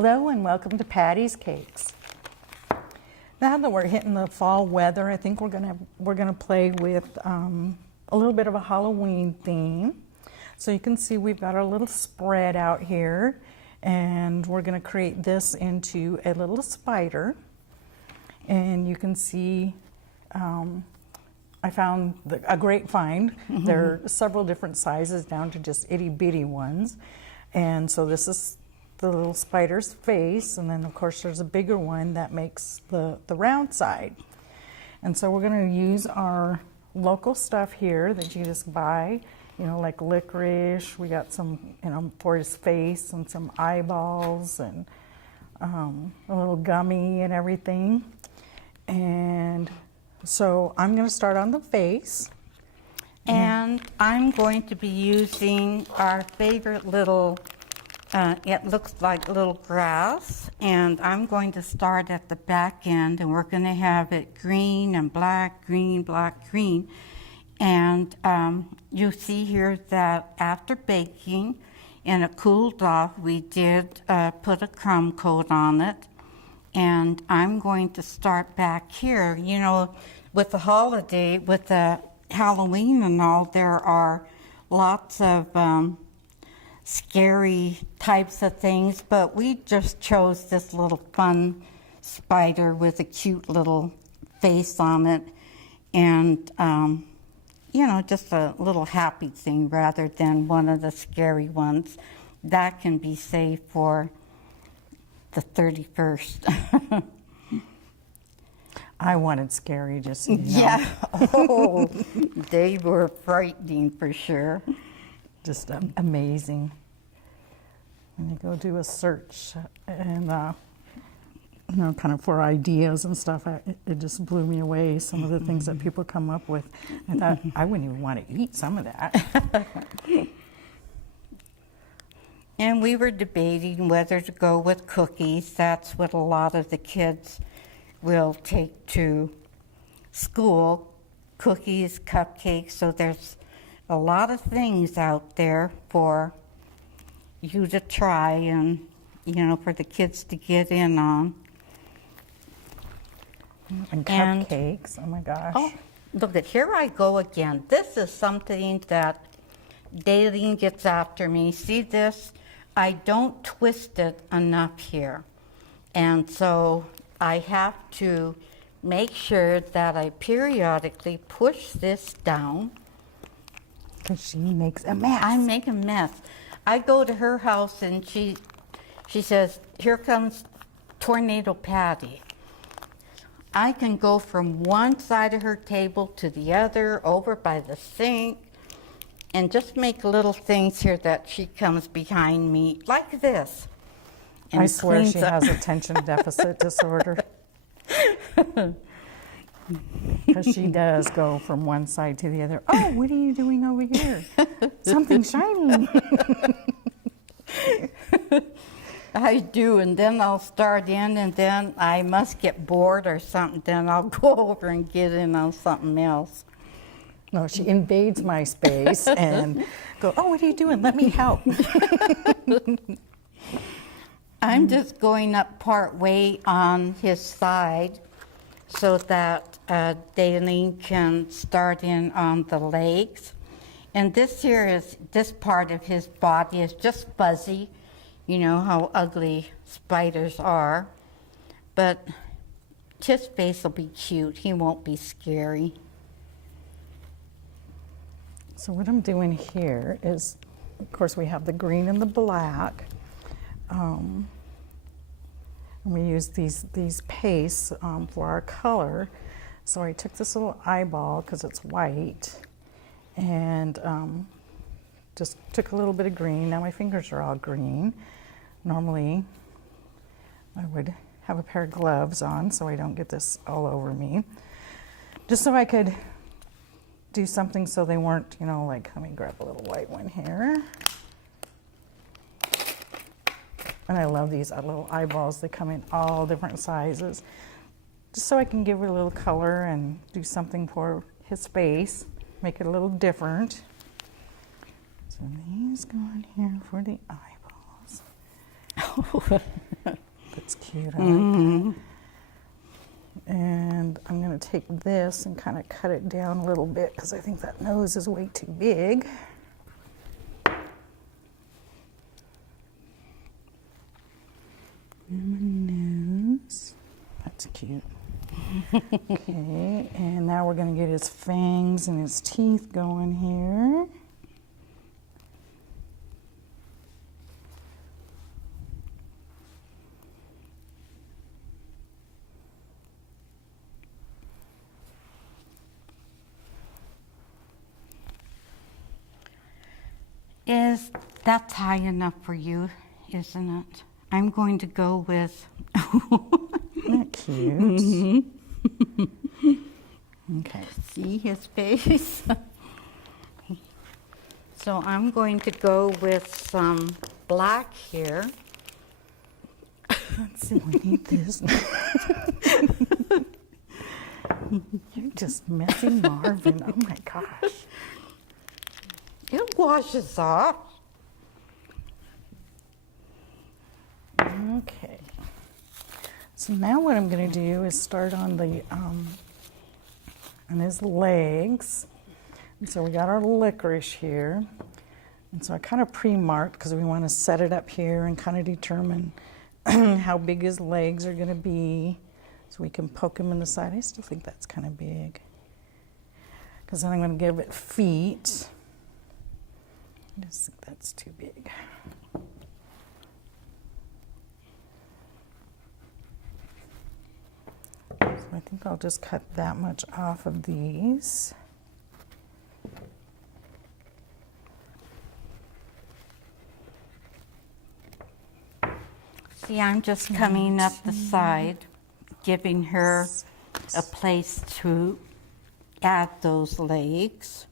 Hello and welcome to Patty's Cakes. Now that we're hitting the fall weather, I think we're gonna play with a little bit of a Halloween theme. So you can see we've got our little spread out here, and we're gonna create this into a little spider. And you can see I found a great find. There are several different sizes down to just itty bitty ones. And so this is the little spider's face, and then of course there's a bigger one that makes the round side. And so we're going to use our local stuff here that you just buy, you know, like licorice. We got some, you know, for his face, and some eyeballs, and a little gummy and everything. And so I'm going to start on the face. And I'm going to be using our favorite little, it looks like little grass, and I'm going to start at the back end, and we're going to have it green and black, green, black, green. And you see here that after baking and it cooled off, we did put a crumb coat on it. And I'm going to start back here. You know, with the holiday, with the Halloween and all, there are lots of scary types of things, but we just chose this little fun spider with a cute little face on it, and you know, just a little happy thing rather than one of the scary ones. That can be saved for the 31st. I wanted scary, just so you know. Yeah. Oh, they were frightening for sure. Just amazing. When you go do a search and, you know, kind of for ideas and stuff, it just blew me away, some of the things that people come up with. I thought, I wouldn't even want to eat some of that. And we were debating whether to go with cookies. That's what a lot of the kids will take to school, cookies, cupcakes. So there's a lot of things out there for you to try and, you know, for the kids to get in on. And cupcakes, oh my gosh. Oh, look at, here I go again. This is something that Dalene gets after me. See this? I don't twist it enough here. And so I have to make sure that I periodically push this down. Because she makes a mess. I make a mess. I go to her house and she says, here comes Tornado Patty. I can go from one side of her table to the other, over by the sink, and just make little things here that she comes behind me, like this. I swear she has attention deficit disorder. Because she does go from one side to the other. Oh, what are you doing over here? Something shiny. I do, and then I'll start in, and then I must get bored or something, then I'll go over and get in on something else. No, she invades my space and go, oh, what are you doing? Let me help. I'm just going up part way on his side so that Dalene can start in on the legs. And this here is, this part of his body is just fuzzy. You know how ugly spiders are. But his face will be cute. He won't be scary. So what I'm doing here is, of course, we have the green and the black. And we use these pastes for our color. So I took this little eyeball, because it's white, and just took a little bit of green. Now my fingers are all green. Normally, I would have a pair of gloves on so I don't get this all over me. Just so I could do something so they weren't, you know, like, let me grab a little white one here. And I love these little eyeballs. They come in all different sizes. Just so I can give it a little color and do something for his face, make it a little different. So these go in here for the eyeballs. That's cute. I like that. And I'm going to take this and kind of cut it down a little bit because I think that nose is way too big. And my nose. That's cute. Okay, and now we're going to get his fangs and his teeth going here. That's high enough for you, isn't it? I'm going to go with. Isn't that cute? Okay. See his face? So I'm going to go with some black here. Let's see, we need this. You're just messy Marvin. Oh my gosh. It washes off. Okay. So now what I'm going to do is start on the on his legs. And so we got our licorice here. And so I kind of pre-marked because we want to set it up here and kind of determine how big his legs are going to be so we can poke him in the side. I still think that's kind of big. Because then I'm going to give it feet. I just think that's too big. So I think I'll just cut that much off of these. See, I'm just coming up the side, giving her a place to add those legs.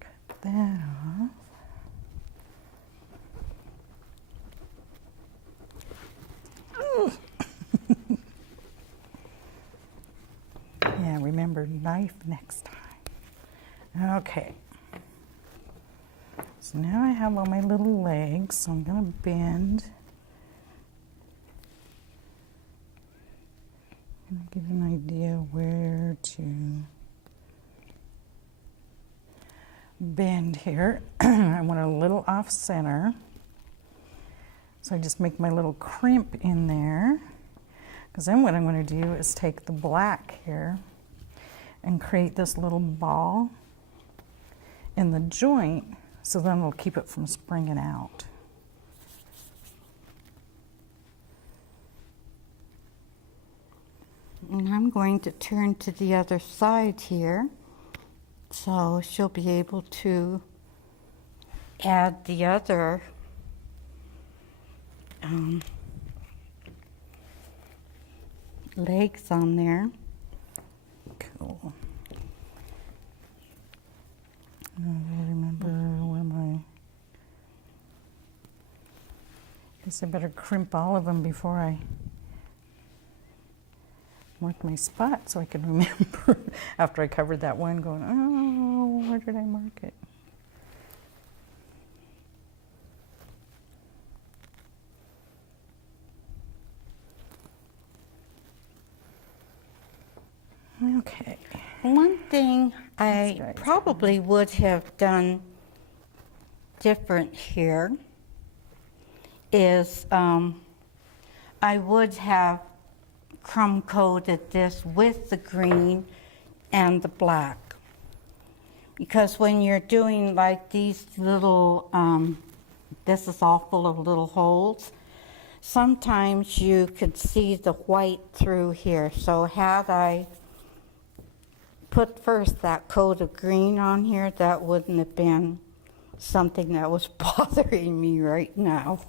Cut that off. Yeah, remember, knife next time. Okay. So now I have all my little legs, so I'm going to bend. And get an idea where to bend here. I want a little off center. So I just make my little crimp in there. Because then what I'm going to do is take the black here and create this little ball in the joint, so then it'll keep it from springing out. And I'm going to turn to the other side here, so she'll be able to add the other legs on there. Cool. I remember when I guess I better crimp all of them before I mark my spot so I can remember after I covered that one going, oh, where did I mark it? Okay. One thing I probably would have done different here is I would have crumb coated this with the green and the black. Because when you're doing like these little, this is all full of little holes, sometimes you could see the white through here. So had I put first that coat of green on here, that wouldn't have been something that was bothering me right now.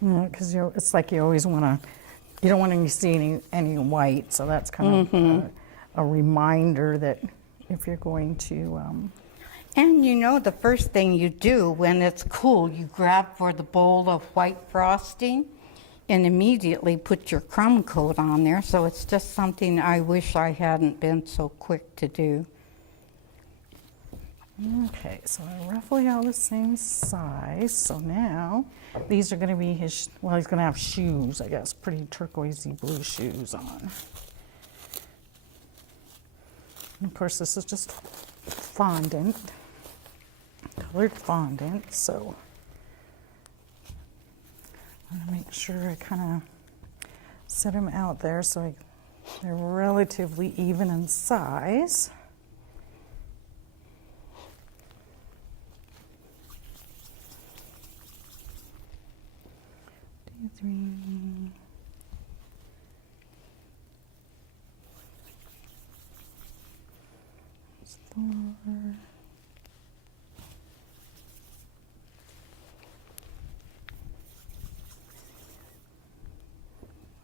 Because it's like you always want to, you don't want to see any white, so that's kind of a reminder that if you're going to... And you know, the first thing you do when it's cool, you grab for the bowl of white frosting and immediately put your crumb coat on there. So it's just something I wish I hadn't been so quick to do. Okay, so they're roughly all the same size. So now these are going to be his, well, he's going to have shoes, I guess, pretty turquoisey blue shoes on. And of course, this is just fondant, colored fondant, so I'm going to make sure I kind of set them out there so they're relatively even in size. Three. That's 4.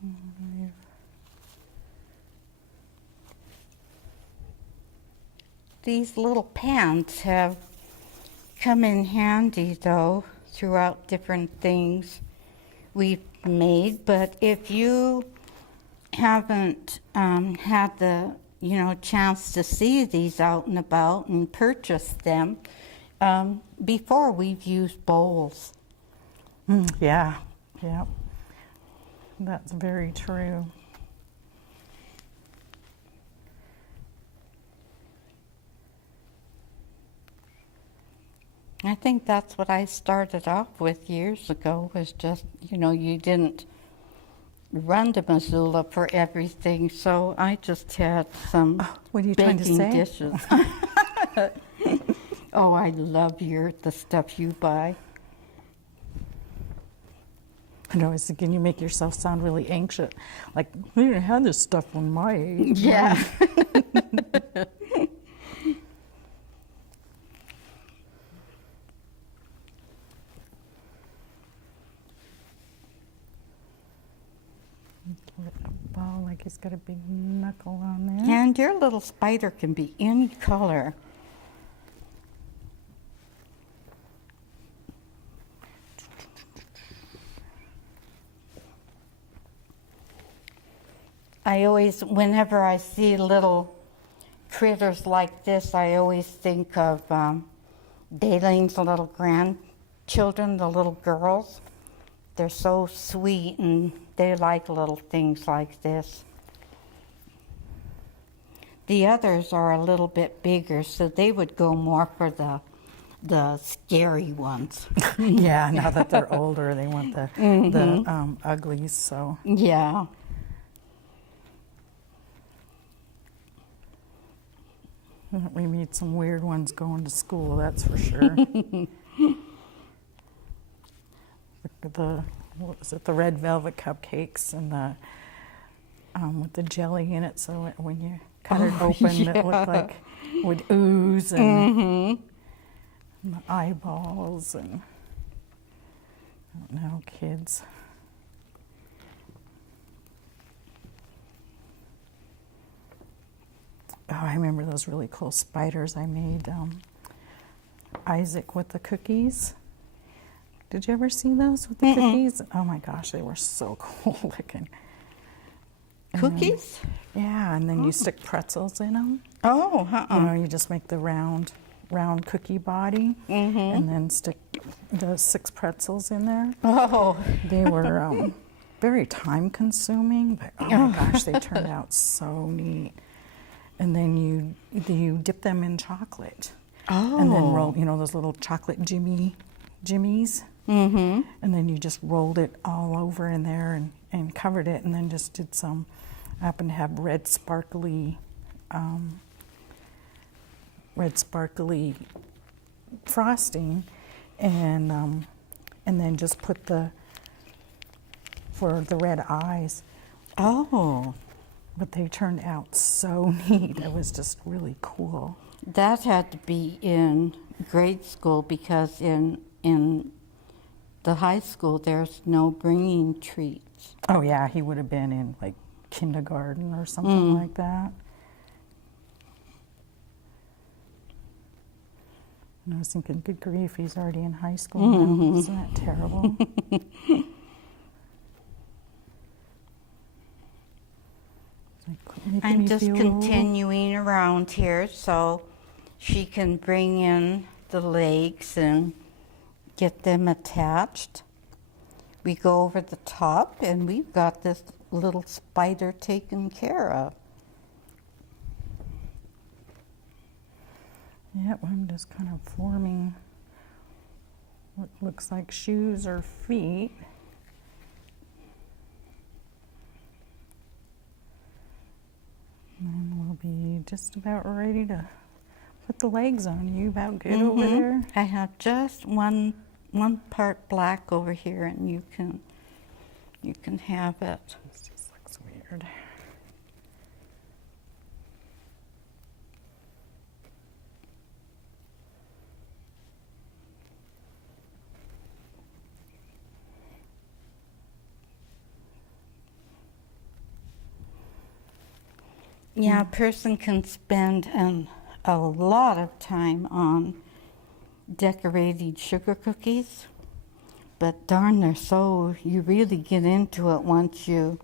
5. These little pants have come in handy, though, throughout different things we've made. But if you haven't had the chance to see these out and about and purchase them, before we've used bowls. Yeah, that's very true. I think that's what I started off with years ago, was just, you didn't run to Missoula for everything, so I just had some What are you trying to baking say? dishes. Oh, I love the stuff you buy. I know, I was thinking you make yourself sound really anxious. Like, we didn't have this stuff when my age. Yeah. Ball, like he's got a big knuckle on there. And your little spider can be any color. I always, whenever I see little critters like this, I always think of Dalene's little grandchildren, the little girls. They're so sweet and they like little things like this. The others are a little bit bigger, so they would go more for the scary ones. Yeah, now that they're older, they want the uglies, so. Yeah. We meet some weird ones going to school, that's for sure. What was it, the red velvet cupcakes and the with the jelly in it, so when you cut it open, it looked like would ooze and the eyeballs and I don't know, kids. Oh, I remember those really cool spiders I made. Isaac with the cookies. Did you ever see those with the cookies? Oh my gosh, they were so cool looking. Cookies? Yeah, and then you stick pretzels in them. Oh, You just make the round cookie body and then stick the 6 pretzels in there. Oh. They were very time consuming, but oh my gosh, they turned out so neat. And then you dip them in chocolate. Oh. And then roll, those little chocolate jimmies. And then you just rolled it all over in there and covered it, and then just did some, I happen to have red sparkly frosting, and then just put for the red eyes. Oh. But they turned out so neat. It was just really cool. That had to be in grade school, because in the high school there's no bringing treats. Oh yeah, he would have been in like kindergarten or something like that. And I was thinking, good grief, he's already in high school now. Isn't that terrible? I'm just continuing around here, so she can bring in the legs and get them attached. We go over the top and we've got this little spider taken care of. Yep, I'm just kind of forming what looks like shoes or feet. And we'll be just about ready to put the legs on. You about good over there? I have just one part black over here, and you can have it. This just looks weird. Yeah, a person can spend a lot of time on decorating sugar cookies, but darn, you really get into it once you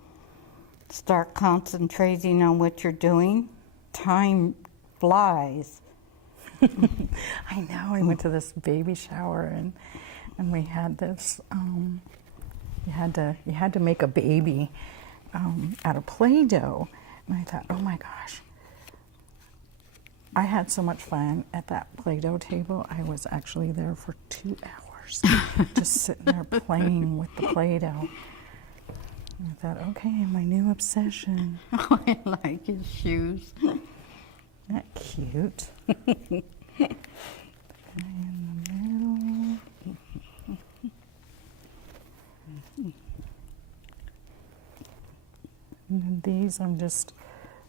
start concentrating on what you're doing. Time flies. I know. I went to this baby shower and we had this. You had to make a baby out of Play-Doh, and I thought, oh my gosh. I had so much fun at that Play-Doh table. I was actually there for 2 hours, just sitting there playing with the Play-Doh. And I thought, okay, my new obsession. Oh, I like his shoes. Isn't that cute? In the middle. And then these, I'm just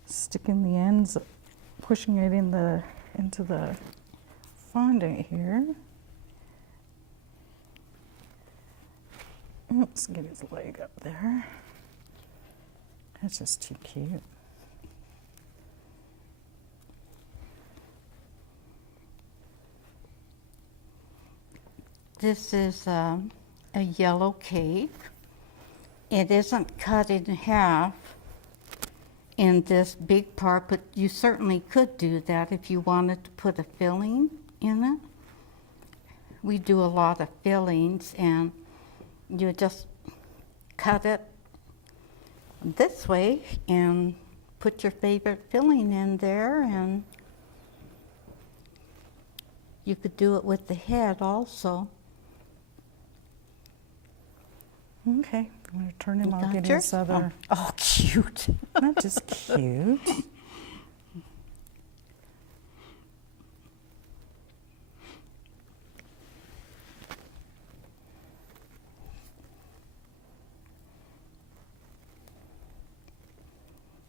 sticking the ends, pushing it into the fondant here. Oops, get his leg up there. That's just too cute. This is a yellow cake. It isn't cut in half in this big part, but you certainly could do that if you wanted to put a filling in it. We do a lot of fillings, and you just cut it this way and put your favorite filling in there, and you could do it with the head also. Okay, I'm going to turn him. You I'll got get yours? his other. Oh, cute. Not just cute.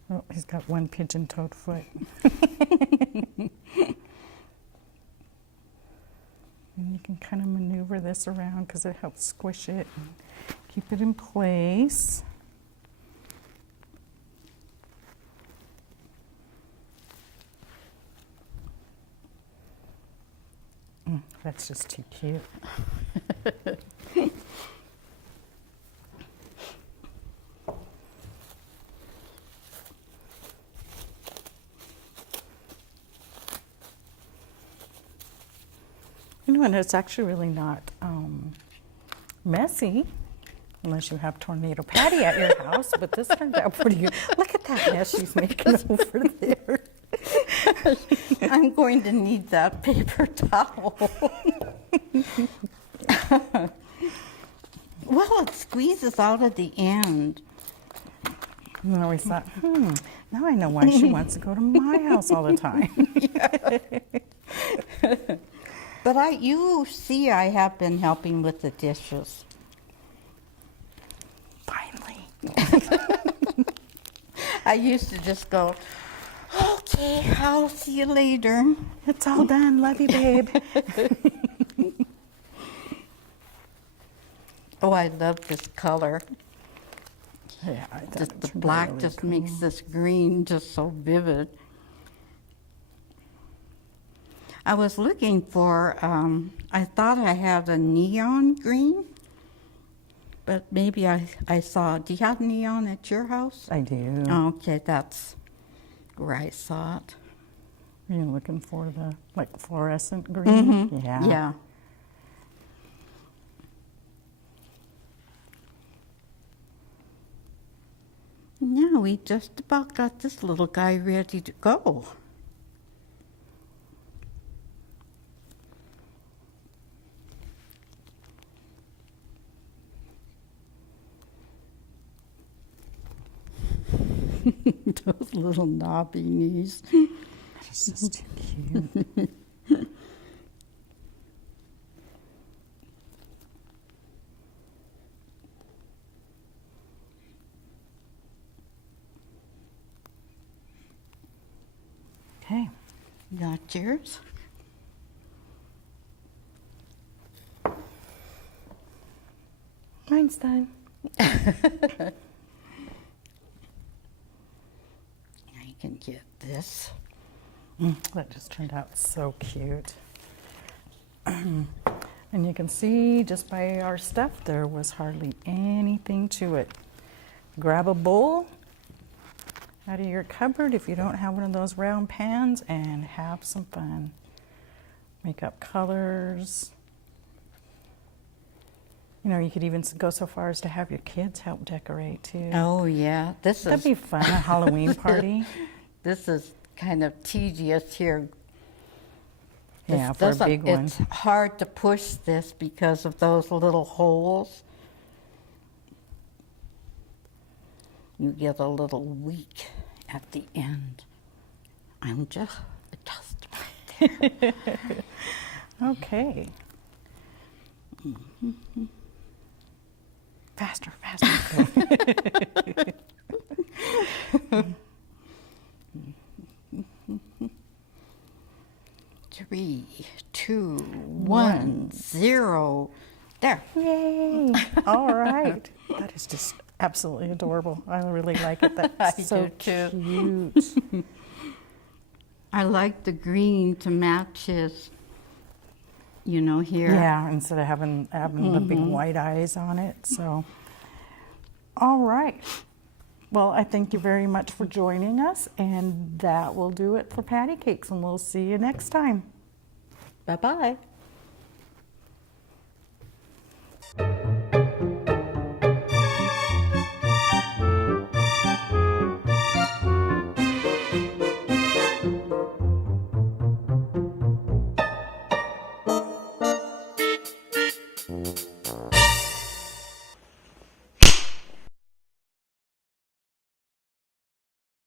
Oh, he's got one pigeon-toed foot. And you can kind of maneuver this around because it helps squish it and keep it in place. That's just too cute. You know, and it's actually really not messy, unless you have Tornado Patty at your house, but this turned out pretty good. Look at that mess she's making over there. I'm going to need that paper towel. Well, it squeezes out at the end. And I always thought, now I know why she wants to go to my house all the time. But you see, I have been helping with the dishes. Finally. I used to just go, okay, I'll see you later. It's all done. Love you, babe. Oh, I love this color. Yeah, I thought Just it the turned out black really just cool. makes this green just so vivid. I was looking for, I thought I had a neon green, but maybe I saw, do you have neon at your house? I do. Oh, okay, that's where I saw it. Are you looking for the like fluorescent green? Yeah. Yeah. Now we just about got this little guy ready to go. Those little knobby knees. This is too cute. Okay. Got yours? Mine's done. I can get this. That just turned out so cute. And you can see just by our stuff there was hardly anything to it. Grab a bowl out of your cupboard if you don't have one of those round pans and have some fun. Make up colors. You know, you could even go so far as to have your kids help decorate too. Oh yeah, That'd be fun, a Halloween party. This is kind of tedious here. Yeah, This for a doesn't- big one. It's hard to push this because of those little holes. You get a little weak at the end. I'm just adjusting. Okay. Faster, faster. 3, 2, 1, 0. There. Yay! All right. That is just absolutely adorable. I really like it. That's I so do cute. I like the green to match his, you know, here. Yeah, instead of having the big white eyes on it. So, all right. Well, I thank you very much for joining us, and that will do it for patty cakes, and we'll see you next time. Bye-bye.